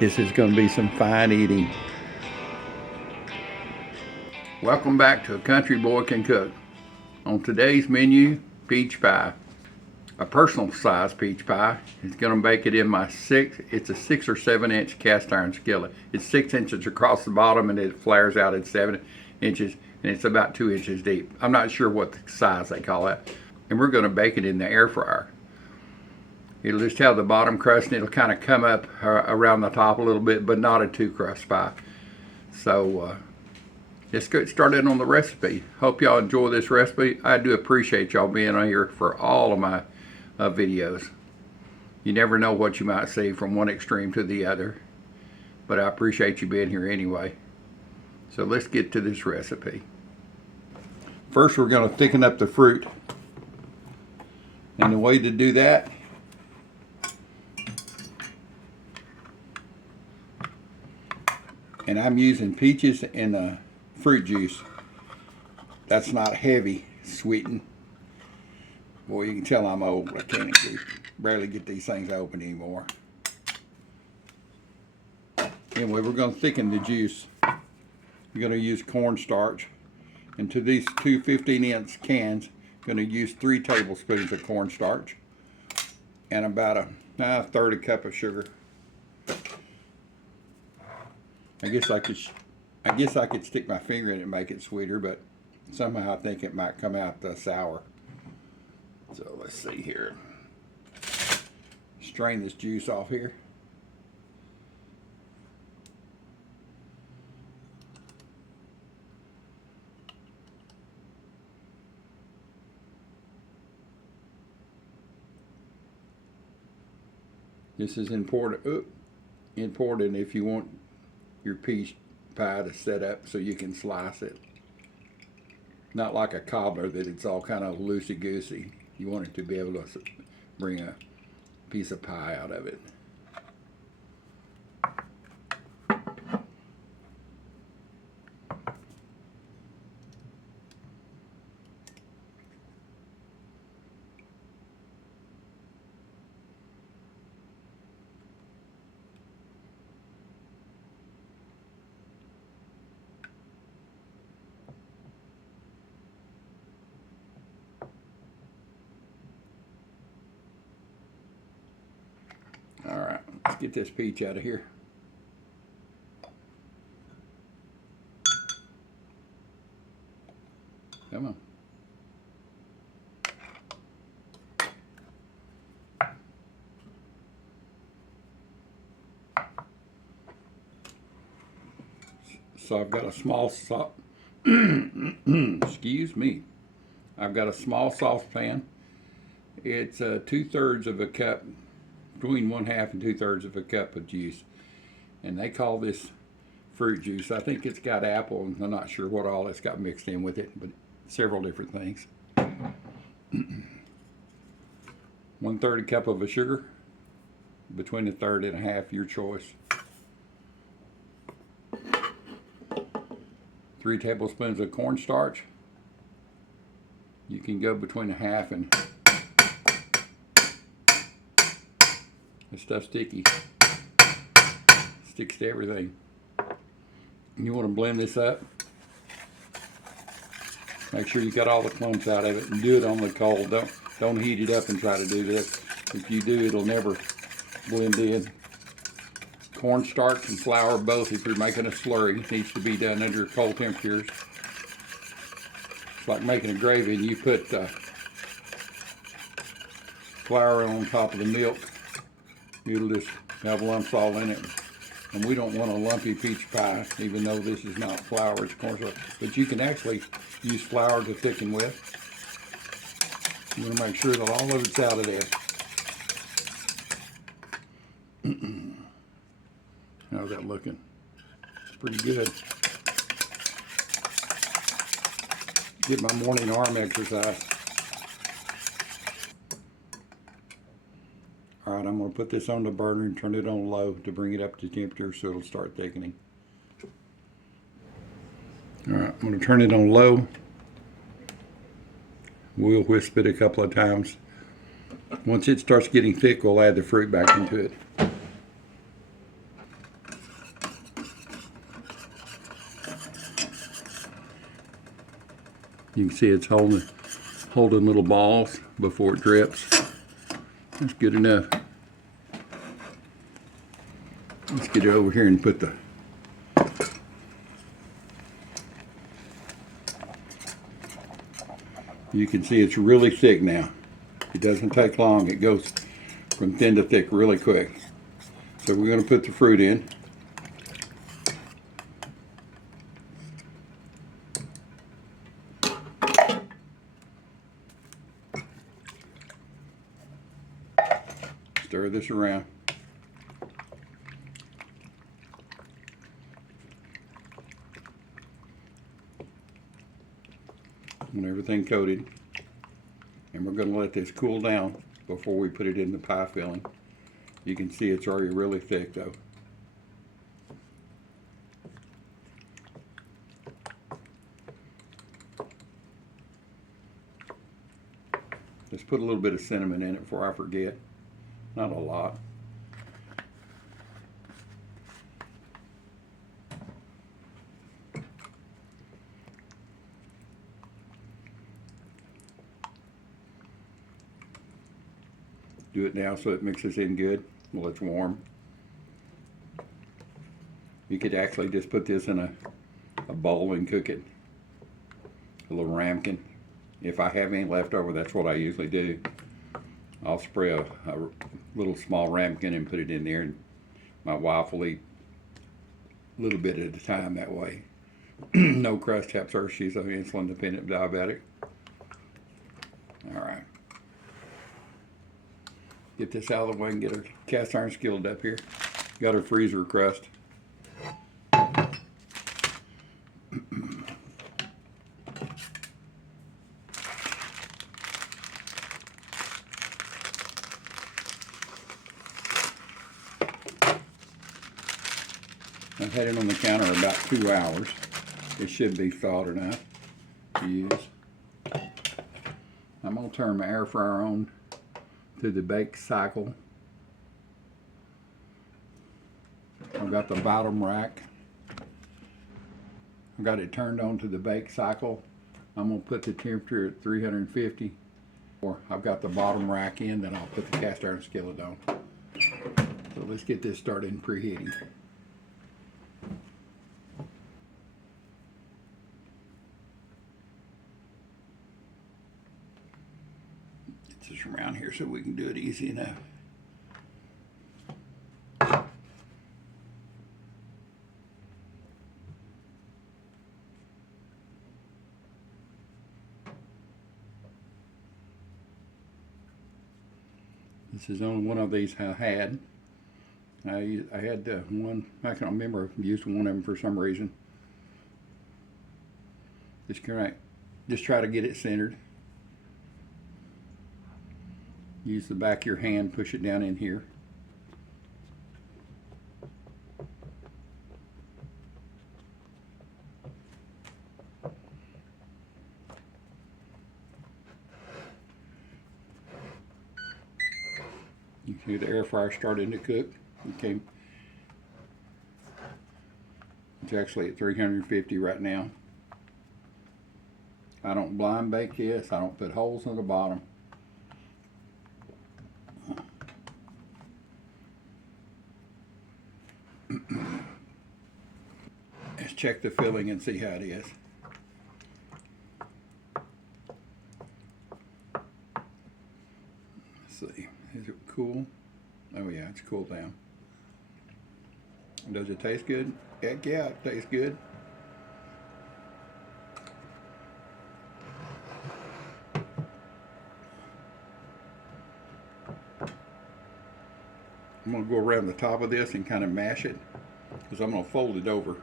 This is going to be some fine eating. Welcome back to A Country Boy Can Cook. On today's menu, peach pie. A personal size peach pie. It's going to bake it in my it's a 6 or 7 inch cast iron skillet. It's 6 inches across the bottom and it flares out at 7 inches and it's about 2 inches deep. I'm not sure what the size they call it. And we're going to bake it in the air fryer. It'll just have the bottom crust and it'll kind of come up around the top a little bit, but not a 2-crust pie. So let's get started on the recipe. Hope y'all enjoy this recipe. I do appreciate y'all being on here for all of my videos. You never know what you might see from one extreme to the other, but I appreciate you being here anyway. So let's get to this recipe. First, we're going to thicken up the fruit. And the way to do that, and I'm using peaches and fruit juice. That's not heavy sweetened. Boy, you can tell I'm old. I can't barely get these things open anymore. Anyway, we're going to thicken the juice. We're going to use cornstarch. And to these two 15-inch cans, I'm going to use 3 tablespoons of cornstarch and about a third a cup of sugar. I guess I could stick my finger in it and make it sweeter, but somehow I think it might come out sour. So let's see here. Strain this juice off here. This is important if you want your peach pie to set up so you can slice it. Not like a cobbler that it's all kind of loosey-goosey. You want it to be able to bring a piece of pie out of it. All right, let's get this peach out of here. Come on. So I've got a small excuse me. I've got a small saucepan. It's 2/3 of a cup, between 1/2 and 2/3 of a cup of juice. And they call this fruit juice. I think it's got apple, and I'm not sure what all it's got mixed in with it, but several different things. 1/3 a cup of a sugar, between 1/3 and 1/2, your choice. 3 tablespoons of cornstarch. You can go between 1/2 and this stuff's sticky. Sticks to everything. You want to blend this up. Make sure you got all the clumps out of it and do it on the cold. Don't heat it up and try to do this. If you do, it'll never blend in. Cornstarch and flour both, if you're making a slurry, needs to be done under cold temperatures. It's like making a gravy and you put flour on top of the milk. It'll just have lumps all in it. And we don't want a lumpy peach pie, even though this is not flour, it's cornstarch. But you can actually use flour to thicken with. You want to make sure that all of it's out of there. How's that looking? It's pretty good. Get my morning arm exercise. All right, I'm going to put this on the burner and turn it on low to bring it up to temperature so it'll start thickening. All right, I'm going to turn it on low. We'll whisk it a couple of times. Once it starts getting thick, we'll add the fruit back into it. You can see it's holding little balls before it drips. That's good enough. Let's get it over here and put the you can see it's really thick now. It doesn't take long. It goes from thin to thick really quick. So we're going to put the fruit in. Stir this around. And everything coated. And we're going to let this cool down before we put it in the pie filling. You can see it's already really thick though. Let's put a little bit of cinnamon in it before I forget. Not a lot. Do it now so it mixes in good while it's warm. You could actually just put this in a bowl and cook it. A little ramekin. If I have any left over, that's what I usually do. I'll spray a little small ramekin and put it in there, and my wife will eat a little bit at a time that way. No crust helps her. She's an insulin dependent diabetic. All right. Get this out of the way and get our cast iron skillet up here. Got our freezer crust. I've had it on the counter about 2 hours. It should be thawed enough to use. I'm going to turn my air fryer on to the bake cycle. I've got the bottom rack. I've got it turned on to the bake cycle. I'm going to put the temperature at 350. Or I've got the bottom rack in, then I'll put the cast iron skillet on. So let's get this started in preheating. This around here so we can do it easy enough. This is only one of these I had. I had one, I can't remember, I used one of them for some reason. Just try to get it centered. Use the back of your hand, push it down in here. You can see the air fryer starting to cook. Okay. It's actually at 350 right now. I don't blind bake this. I don't put holes in the bottom. Let's check the filling and see how it is. Let's see. Is it cool? Oh yeah, it's cooled down. Does it taste good? Heck yeah, it tastes good. I'm going to go around the top of this and kind of mash it, because I'm going to fold it over.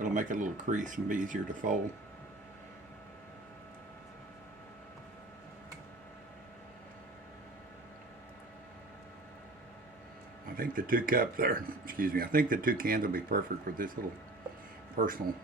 It'll make a little crease and be easier to fold. I think the 2 cups there, excuse me, I think the 2 cans will be perfect for this little personal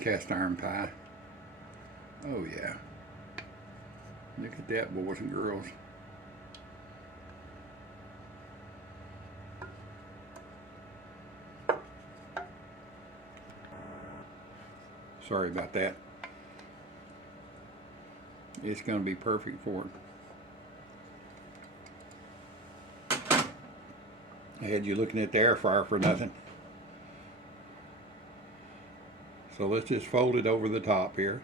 cast iron pie. Oh yeah. Look at that, boys and girls. Sorry about that. it's going to be perfect for it. I had you looking at the air fryer for nothing. So let's just fold it over the top here.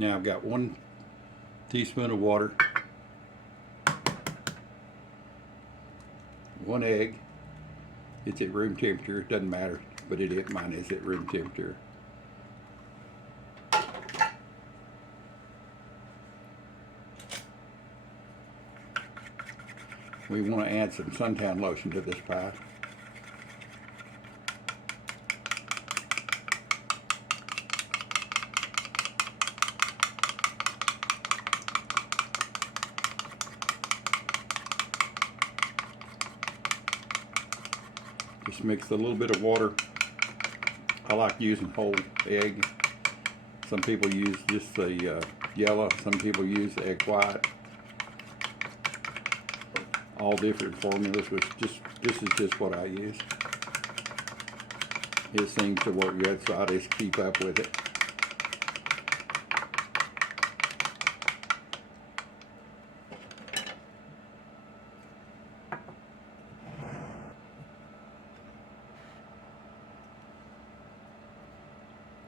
Now I've got 1 teaspoon of water, 1 egg. It's at room temperature, it doesn't matter, but mine is at room temperature. We want to add some suntan lotion to this pie. Just mix a little bit of water. I like using whole egg. Some people use just the yellow, some people use the egg white. All different formulas, but this is just what I use. It seems to work good, so I just keep up with it.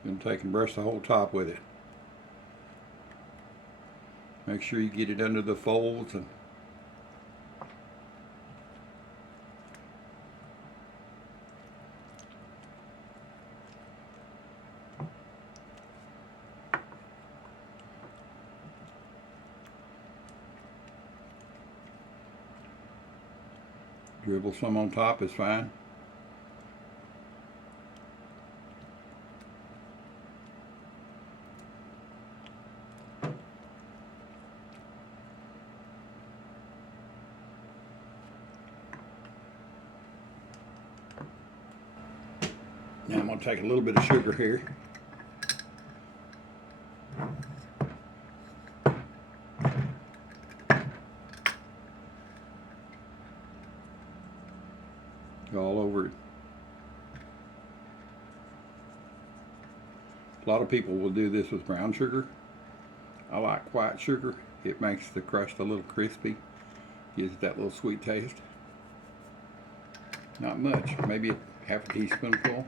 Gonna take and brush the whole top with it. Make sure you get it under the folds and dribble some on top is fine. Now I'm going to take a little bit of sugar here. Go all over it. A lot of people will do this with brown sugar. I like white sugar. It makes the crust a little crispy. Gives it that little sweet taste. Not much, maybe half a teaspoonful.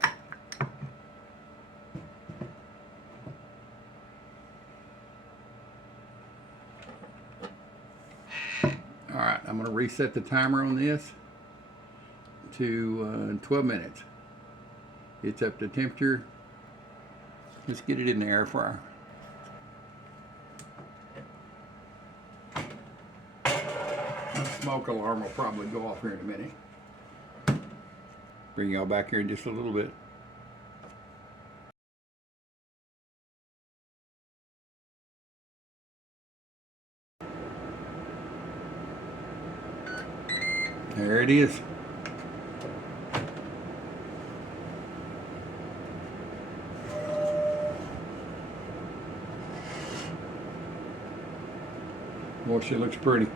Alright, I'm going to reset the timer on this to 12 minutes. It's up to temperature. Let's get it in the air fryer. The smoke alarm will probably go off here in a minute. Bring y'all back here in just a little bit. There it is. Boy, she looks pretty.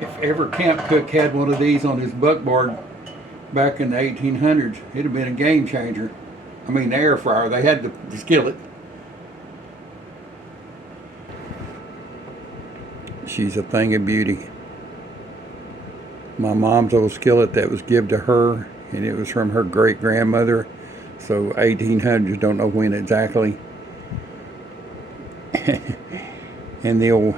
If ever camp cook had one of these on his buckboard back in the 1800s, it'd have been a game changer. I mean, the air fryer, they had the skillet. She's a thing of beauty. My mom's old skillet that was given to her, and it was from her great grandmother. So 1800s, don't know when exactly. And the old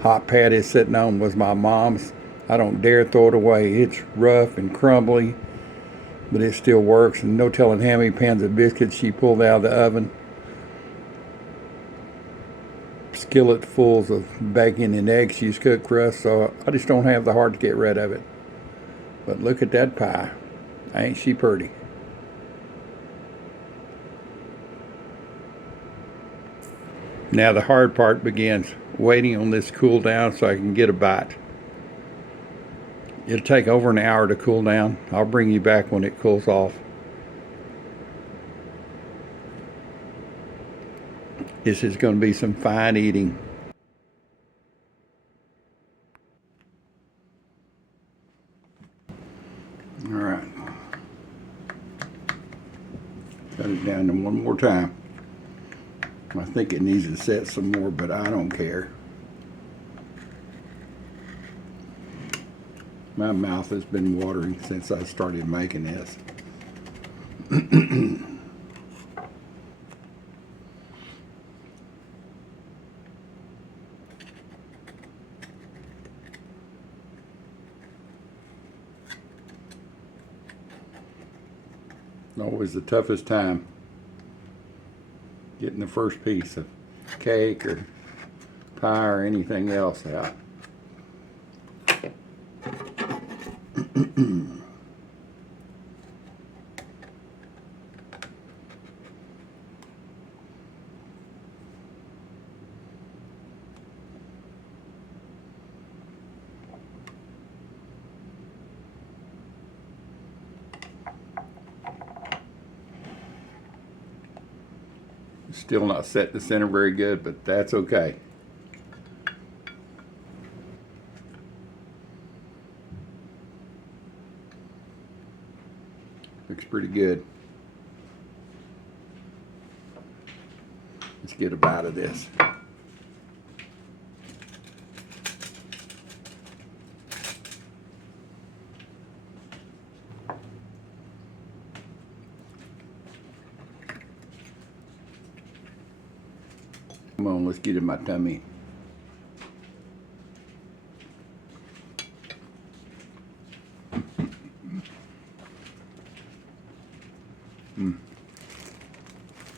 hot pad it's sitting on was my mom's. I don't dare throw it away. It's rough and crumbly, but it still works. And no telling how many pans of biscuits she pulled out of the oven. Skillet fulls of bacon and eggs she's cooked crust, so I just don't have the heart to get rid of it. But look at that pie. Ain't she pretty? Now the hard part begins, waiting on this to cool down so I can get a bite. It'll take over an hour to cool down. I'll bring you back when it cools off. This is going to be some fine eating. All right. Cut it down to one more time. I think it needs to set some more, but I don't care. My mouth has been watering since I started making this. Always the toughest time getting the first piece of cake or pie or anything else out. Still not set the center very good, but that's okay. Looks pretty good. Let's get a bite of this. Come on, let's get in my tummy.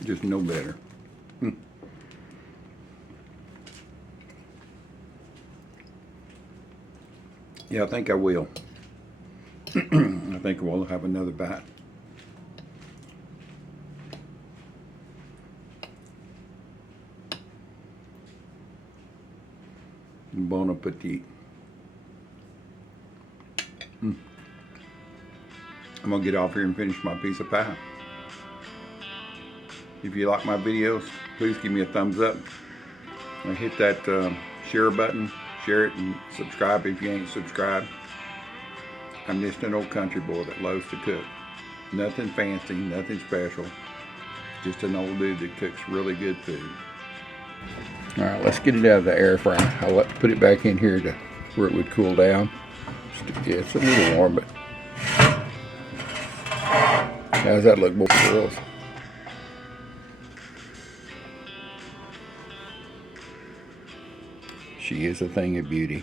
Just no better. Yeah, I think I will. I think we'll have another bite. Bon appetit. I'm gonna get off here and finish my piece of pie. If you like my videos, please give me a thumbs up and hit that share button. Share it and subscribe if you ain't subscribed. I'm just an old country boy that loves to cook. Nothing fancy, nothing special. Just an old dude that cooks really good food. All right, let's get it out of the air fryer. I'll put it back in here to where it would cool down. Yeah, it's a little warm, but how's that look, boys and girls? She is a thing of beauty.